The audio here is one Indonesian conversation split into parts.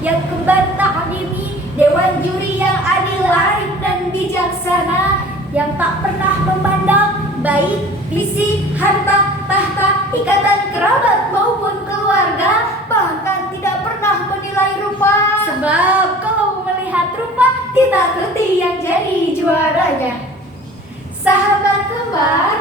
yang kembar takdimi, dewan juri yang adil, arif dan bijaksana, yang tak pernah memandang baik, fisik, harta, tahta, ikatan kerabat maupun keluarga, bahkan tidak pernah menilai rupa. Sebab kalau melihat rupa, kita ngerti yang jadi juaranya. Sahabat kembar,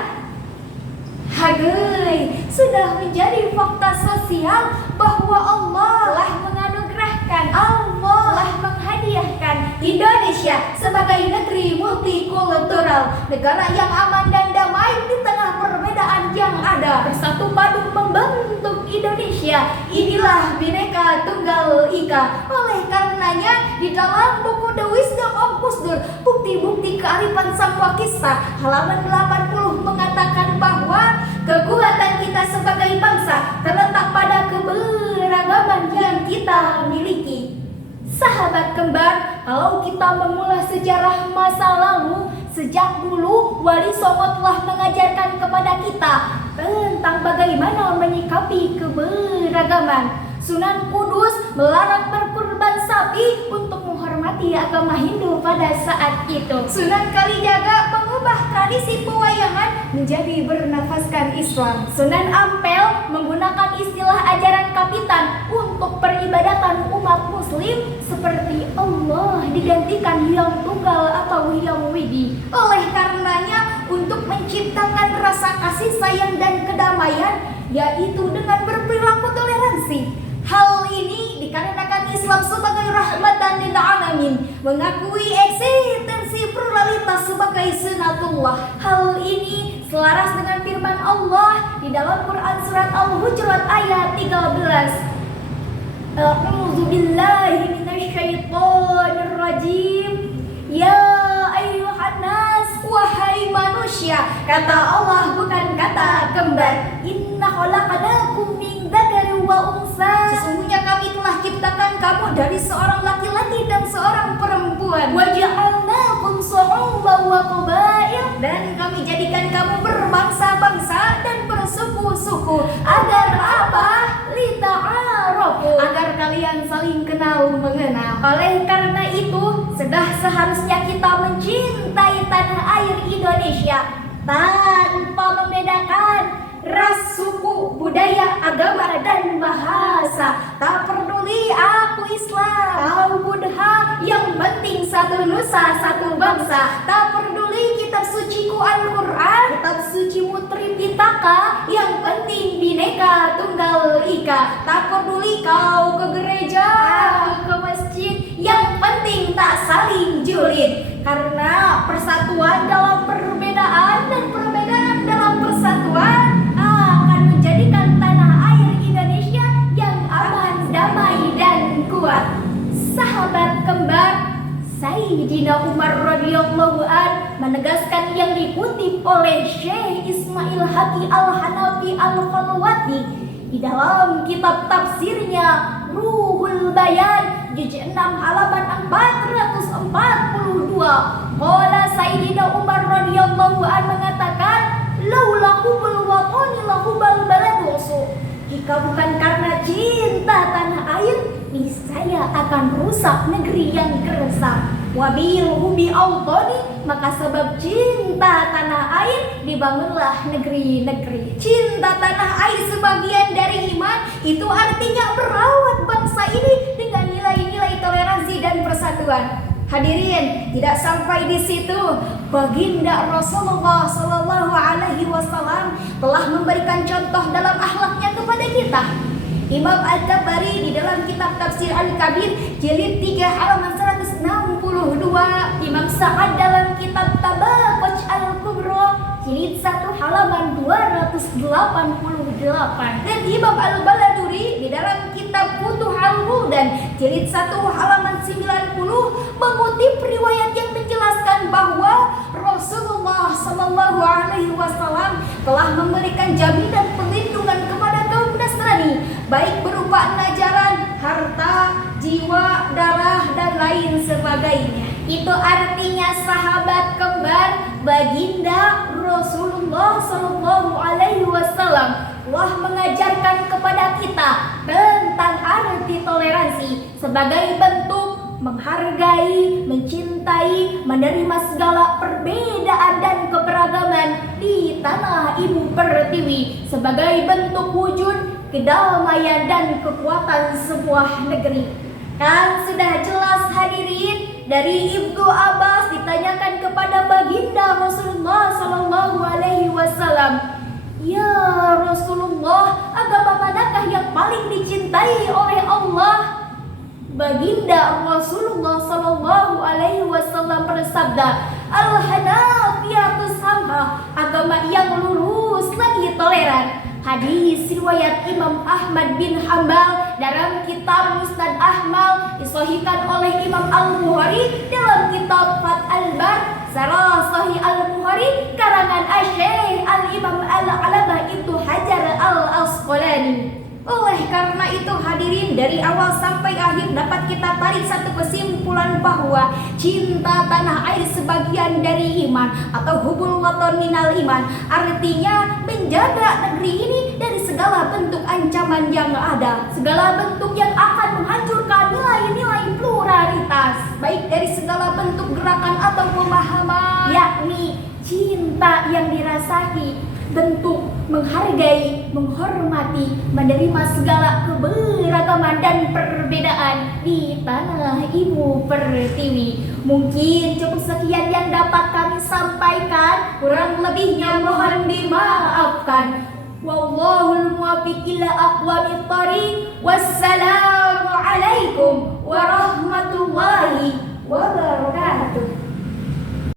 hagai, sudah menjadi fakta sosial bahwa Allah telah menganugerahkan, Allah telah menghadiahkan Indonesia sebagai negeri multikultural, negara yang aman dan damai di tengah perbedaan yang ada, bersatu padu membentuk Indonesia. Inilah Bhinneka Tunggal Ika. Oleh karenanya, di dalam buku The Wisdom of Gus Dur, bukti-bukti kearifan Sang Wakista, halaman 80 mengatakan bahwa kekuatan kita sebagai bangsa terletak pada keberagaman yang kita miliki. Sahabat kembar, kalau kita mengulas sejarah masa lalu, sejak dulu Wali Songo telah mengajarkan kepada kita tentang bagaimana menyikapi keberagaman. Sunan Kudus melarang berkurban sapi untuk menghormati agama Hindu pada saat itu. Sunan Kalijaga mengubah tradisi pewayangan menjadi bernafaskan Islam. Sunan Ampel menggunakan istilah ajaran kapitan untuk peribadatan umat muslim seperti Allah digantikan Hyang Tunggal atau Hyang Widi. Oleh karenanya, untuk menciptakan rasa kasih sayang dan kedamaian, yaitu dengan berperilaku toleransi. Hal ini dikarenakan Islam sebagai rahmatan lil alamin mengakui eksistensi pluralitas sebagai sunatullah. Hal ini selaras dengan firman Allah di dalam Quran surat Al-Hujurat ayat 13. A'udzu billahi minasyaitonir rajim. Ya ayyuhan nas, wahai manusia, kata Allah bukan kata kembar. Inna khalaqnakum min dzakarin wa unsa. Sesungguhnya kami telah ciptakan kamu dari seorang laki-laki dan seorang perempuan. Wa ja'alnakum syu'uban wa qabail, dan kami jadikan kamu berbangsa-bangsa dan bersuku-suku. Agar apa? Lita'arafu, agar kalian saling kenal mengenal. Oleh karena itu, sudah seharusnya kita mencintai tanah air Indonesia tanpa membedakan ras, suku, budaya, agama, dan bahasa. Tak peduli aku Islam, kau Buddha, yang penting satu nusa, satu bangsa. Tak peduli kitab suciku Al-Quran, kitab sucimu Tripitaka, yang penting Bhinneka Tunggal Ika. Tak peduli kau ke gereja, aku ke masjid, yang penting tak saling julid. Karena persatuan dalam perbedaan dan perbedaan dalam persatuan akan menjadikan tanah air Indonesia yang aman, damai, dan kuat. Sahabat kembar, Sayyidina Umar radhiyallahu an menegaskan yang dikutip oleh Syekh Ismail Haqi Al-Hanafi Al-Khalwati di dalam kitab tafsirnya Ruhul Bayan juz 6 halaman 442. Qala Sayyidina Umar radhiyallahu an mengatakan, laula hubul watani lahubal baladusu. Jika bukan karena cinta tanah air, niscaya akan rusak negeri yang gersang. Wabil hubi autoni, maka sebab cinta tanah air dibangunlah negeri-negeri. Cinta tanah air sebagian dari iman, itu artinya merawat bangsa ini dengan nilai-nilai toleransi dan persatuan. Hadirin, tidak sampai di situ, baginda Rasulullah Sallallahu Alaihi Wasallam telah memberikan contoh dalam akhlaknya kepada kita. Imam At-Tabari di dalam kitab Tafsir Al-Kabir jilid 3 halaman 162, Imam Sa'ad dalam kitab Tabaqat Al-Kubra jilid 1 halaman 288, dan Imam Al-Baladuri di dalam kitab Futuhul Buldan jilid 1 halaman 90 mengutip riwayat yang menjelaskan bahwa Rasulullah Sallallahu Alaihi Wasallam telah memberikan jaminan perlindungan kepada kaum Nasrani, baik berupa najaran, harta, jiwa, darah, dan lain sebagainya. Itu artinya sahabat kembar, baginda Rasulullah Sallallahu Alaihi Wasallam telah mengajarkan kepada kita tentang arti toleransi toleransi sebagai bentuk menghargai, mencintai, menerima segala perbedaan dan keberagaman di tanah ibu pertiwi sebagai bentuk wujud kedamaian dan kekuatan sebuah negeri. Kan sudah jelas hadirin, dari Ibnu Abbas ditanyakan kepada baginda Rasulullah Sallallahu Alaihi Wasallam, "Ya Rasulullah, agama manakah yang paling dicintai oleh Allah?" Baginda Rasulullah Sallallahu Alaihi Wasallam bersabda, "Al-Hanafiyatus Samha, agama yang lurus lagi toleran." Hadis riwayat Imam Ahmad bin Hambal dalam kitab Musnad Ahmad, disahihkan oleh Imam Al-Bukhari dalam kitab Fath Al-Bar, Sarah Sahih Al-Bukhari karangan Asy-Syaikh Al-Imam Al-Alamah Ibnu Hajar Al-Asqalani. Oleh karena itu hadirin, dari awal sampai akhir dapat kita tarik satu kesimpulan bahwa cinta tanah air sebagian dari iman atau hubul waton minal iman. Artinya menjaga negeri ini dari segala bentuk ancaman yang ada, segala bentuk yang akan menghancurkan nilai-nilai pluralitas, baik dari segala bentuk gerakan atau pemahaman, yakni cinta yang dirasai bentuk menghargai, menghormati, menerima segala keberagaman dan perbedaan di tanah ibu pertiwi. Mungkin cukup sekian yang dapat kami sampaikan, kurang lebihnya mohon dimaafkan. Wallahul muwaffiq ila aqwamit thoriq. Wassalamu alaikum